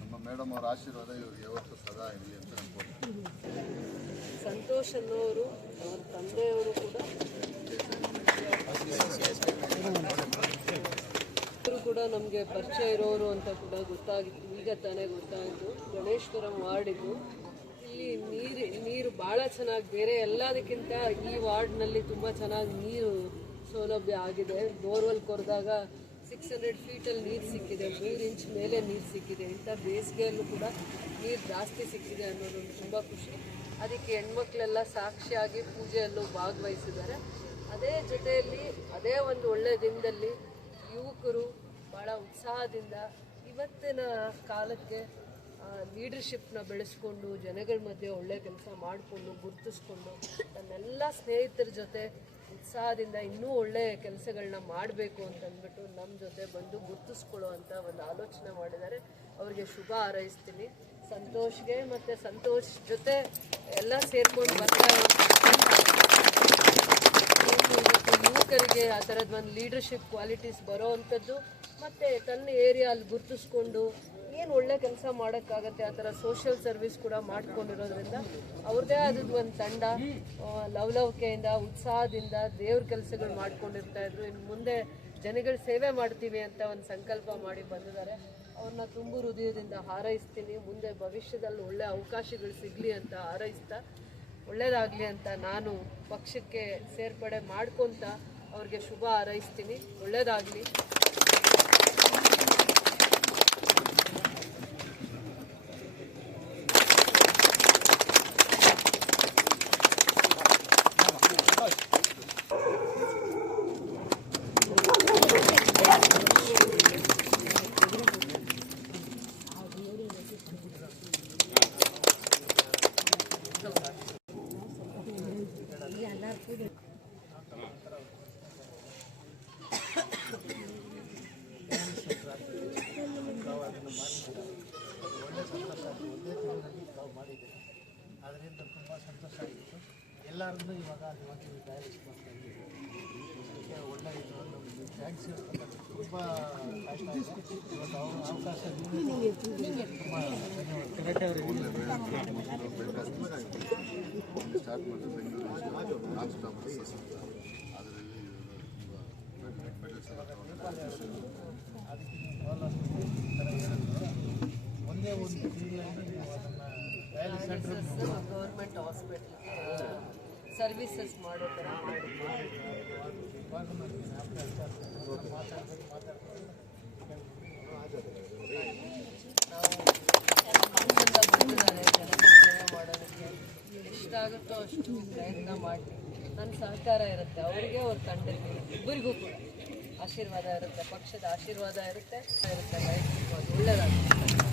ನಮ್ಮ ಮೇಡಮ್ ಅವರ ಆಶೀರ್ವಾದ ಇವ್ರಿಗೆ ಯಾವತ್ತೂ ಸದಾ ಇರಲಿ ಅಂತ ಅನ್ಕೊಂಡು ಸಂತೋಷ್ ಅನ್ನೋರು ಅವರ ತಂದೆಯವರು ಕೂಡ ನಮಗೆ ಪರಿಚಯ ಇರೋರು ಅಂತ ಕೂಡ ಗೊತ್ತಾಗಿತ್ತು. ಈಗ ತಾನೇ ಗೊತ್ತಾಯಿತು. ಗಣೇಶ್ವರಂ ವಾರ್ಡಿದು ಇಲ್ಲಿ ನೀರು ಭಾಳ ಚೆನ್ನಾಗಿ, ಬೇರೆ ಎಲ್ಲದಕ್ಕಿಂತ ಈ ವಾರ್ಡ್ನಲ್ಲಿ ತುಂಬ ಚೆನ್ನಾಗಿ ನೀರು ಸೌಲಭ್ಯ ಆಗಿದೆ. ಬೋರ್ವೆಲ್ ಕೊರೆದಾಗ 600 ಫೀಟಲ್ಲಿ ನೀರು ಸಿಕ್ಕಿದೆ, 3 ಇಂಚ್ ಮೇಲೆ ನೀರು ಸಿಕ್ಕಿದೆ. ಇಂಥ ಬೇಸಿಗೆಯಲ್ಲೂ ಕೂಡ ನೀರು ಜಾಸ್ತಿ ಸಿಕ್ಕಿದೆ ಅನ್ನೋದು ತುಂಬ ಖುಷಿ. ಅದಕ್ಕೆ ಹೆಣ್ಮಕ್ಳೆಲ್ಲ ಸಾಕ್ಷಿಯಾಗಿ ಪೂಜೆಯಲ್ಲೂ ಭಾಗವಹಿಸಿದ್ದಾರೆ. ಅದೇ ಜೊತೆಯಲ್ಲಿ ಅದೇ ಒಂದು ಒಳ್ಳೆಯ ದಿನದಲ್ಲಿ ಯುವಕರು ಭಾಳ ಉತ್ಸಾಹದಿಂದ ಇವತ್ತಿನ ಕಾಲಕ್ಕೆ ಲೀಡರ್ಶಿಪ್ನ ಬೆಳೆಸ್ಕೊಂಡು ಜನಗಳ ಮಧ್ಯೆ ಒಳ್ಳೆ ಕೆಲಸ ಮಾಡಿಕೊಂಡು ಗುರುತಿಸ್ಕೊಂಡು ತನ್ನೆಲ್ಲ ಸ್ನೇಹಿತರ ಜೊತೆ ಉತ್ಸಾಹದಿಂದ ಇನ್ನೂ ಒಳ್ಳೆಯ ಕೆಲಸಗಳನ್ನ ಮಾಡಬೇಕು ಅಂತಂದ್ಬಿಟ್ಟು ನಮ್ಮ ಜೊತೆ ಬಂದು ಗುರುತಿಸ್ಕೊಳ್ಳೋ ಅಂತ ಒಂದು ಆಲೋಚನೆ ಮಾಡಿದ್ದಾರೆ. ಅವರಿಗೆ ಶುಭ ಹಾರೈಸ್ತೀನಿ. ಸಂತೋಷ್ಗೆ ಮತ್ತು ಸಂತೋಷ್ ಜೊತೆ ಎಲ್ಲ ಸೇರ್ಕೊಂಡು ಬರ್ತಾ ಯುವಕರಿಗೆ ಆ ಥರದ್ದು ಒಂದು ಲೀಡರ್ಶಿಪ್ ಕ್ವಾಲಿಟೀಸ್ ಬರೋ ಅಂಥದ್ದು ಮತ್ತು ತನ್ನ ಏರಿಯಲ್ಲಿ ಗುರುತಿಸ್ಕೊಂಡು ಏನು ಒಳ್ಳೆ ಕೆಲಸ ಮಾಡೋಕ್ಕಾಗತ್ತೆ ಆ ಥರ ಸೋಷಿಯಲ್ ಸರ್ವಿಸ್ ಕೂಡ ಮಾಡ್ಕೊಂಡಿರೋದ್ರಿಂದ ಅವ್ರದ್ದೇ ಆದದ್ದು ಒಂದು ತಂಡ ಲವಲವಿಕೆಯಿಂದ ಉತ್ಸಾಹದಿಂದ ದೇವ್ರ ಕೆಲಸಗಳು ಮಾಡ್ಕೊಂಡಿರ್ತಾಯಿದ್ರು. ಇನ್ನು ಮುಂದೆ ಜನಗಳ ಸೇವೆ ಮಾಡ್ತೀವಿ ಅಂತ ಒಂದು ಸಂಕಲ್ಪ ಮಾಡಿ ಬಂದಿದ್ದಾರೆ. ಅವ್ರನ್ನ ತುಂಬ ಹೃದಯದಿಂದ ಹಾರೈಸ್ತೀನಿ. ಮುಂದೆ ಭವಿಷ್ಯದಲ್ಲಿ ಒಳ್ಳೆ ಅವಕಾಶಗಳು ಸಿಗಲಿ ಅಂತ ಹಾರೈಸ್ತಾ ಒಳ್ಳೆಯದಾಗಲಿ ಅಂತ ನಾನು ಪಕ್ಷಕ್ಕೆ ಸೇರ್ಪಡೆ ಮಾಡ್ಕೊತ ಅವ್ರಿಗೆ ಶುಭ ಹಾರೈಸ್ತೀನಿ. ಒಳ್ಳೆಯದಾಗಲಿ. ಅದರಿಂದ ತುಂಬ ಸಂತೋಷ ಆಗಿತ್ತು. ಎಲ್ಲರನ್ನೂ ಇವಾಗ ಡಯಾಲಿಸಿಸ್ ಮಾಡ್ತಾ ಇದ್ದೀವಿ. ಒಳ್ಳೆ ಥ್ಯಾಂಕ್ಸ್ ತುಂಬ ಕಷ್ಟ ಇದೆ. ಇವತ್ತು ಅವಕಾಶ ತುಂಬ ಸ್ಟಾರ್ಟ್ ಮಾಡಿದ್ರೆ ಬೆಂಗಳೂರು ನಾನ್ ಸ್ಟಾಪ್ ಬಸ್ಸಸ್ ಅಂತ ಅದರಲ್ಲಿ ಅದಕ್ಕೆ ಒಂದೇ ಒಂದು ತಿಂಗಳಲ್ಲಿ ನೀವು ಅದನ್ನು ಡಯಾಲಿಸಿಸ್ ಸೆಂಟರ್ ಗೌರ್ಮೆಂಟ್ ಹಾಸ್ಪಿಟಲ್ಗೆ ಸರ್ವಿಸಸ್ ಮಾಡೋ ಥರ ಮಾಡೋದಕ್ಕೆ ಎಷ್ಟಾಗುತ್ತೋ ಅಷ್ಟು ಪ್ರಯತ್ನ ಮಾಡಿ ನನ್ನ ಸಹಕಾರ ಇರುತ್ತೆ. ಅವರಿಗೆ ಅವ್ರ ತಂಡಕ್ಕೆ ಇಬ್ಬರಿಗೂ ಕೂಡ ಆಶೀರ್ವಾದ ಇರುತ್ತೆ, ಪಕ್ಷದ ಆಶೀರ್ವಾದ ಇರುತ್ತೆ. ಒಳ್ಳೆಯದಾಗುತ್ತೆ.